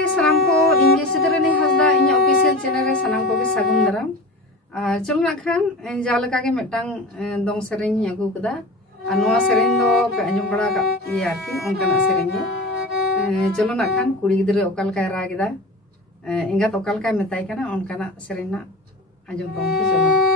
गे सनाम को इंगे सिदरनी हसदा इन्या ऑफिशियल चैनल रे सनाम को गे सागुन दाराम चलो ना खान जालका के मिटांग दोंग सेरेंग अगू कदा नोआ सेरेंग दो पे अंजम बड़ा का यार की उनका सेरेंग चलो ना खान कुड़ी गिदरे ओकल का रागिदा इंगा ओकल का मेताई kana उनका सेरेंग ना अंजम तो चलो